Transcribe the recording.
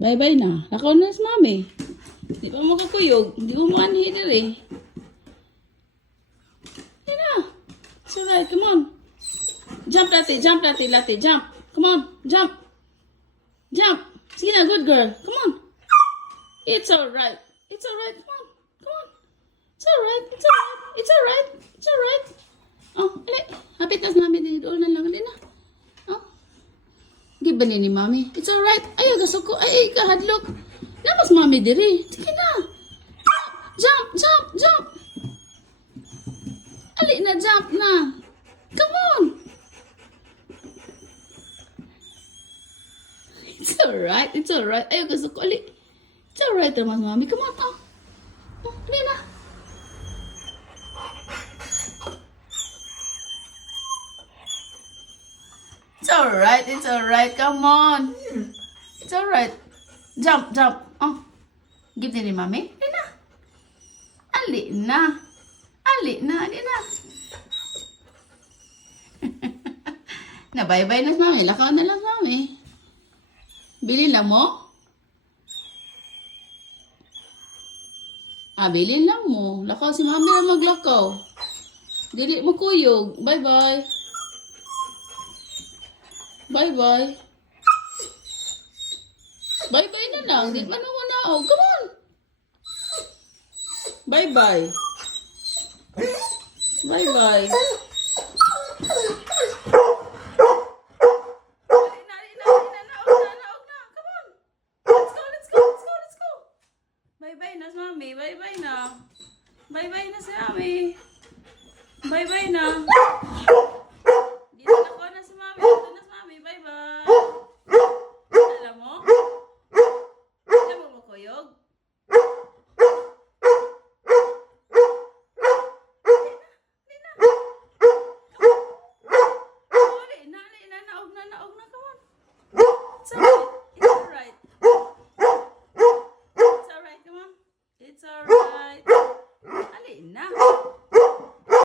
Bye-bye na. Lakaw na si mami. Di pa makakuyog. Hindi ko manhi diri. Yan na. It's alright. Come on. Jump, Lati. Jump, Lati. Lati, jump. Come on. Jump. Jump. Sige na, good girl. Come on. It's alright. It's alright. Come on. Come on. It's alright. It's alright. It's alright. It's alright. Oh, ali. Hapit na mami dito. Doon na lang. Ali na. Oh. Giba ni mami. It's alright. Ay, gasok ko. Ay, kahadlok. Namas mami diri. Sige na. Jump, jump, jump. Ali na, jump na. Come on. It's alright. It's alright. Ay, gasok ko. Ali. It's alright naman mami. Come on. Oh. Oh, ali na. It's alright, it's alright. Come on. It's alright. Jump, jump. Oh. Give din ni mami. Ali na. Ali na. Ali na, ali na. Na bye-bye na mami. Lakaw na lang mami. Bili lang mo? Bilin lang mo. Lakaw si mami na maglakaw. Dili mo kuyog. Bye-bye. Bye-bye. Bye-bye na lang. Di man mo na. Oh, come on. Bye-bye. Bye-bye. Let's go. Bye-bye na, mami. Bye-bye na. Bye-bye na si mami. Bye-bye na.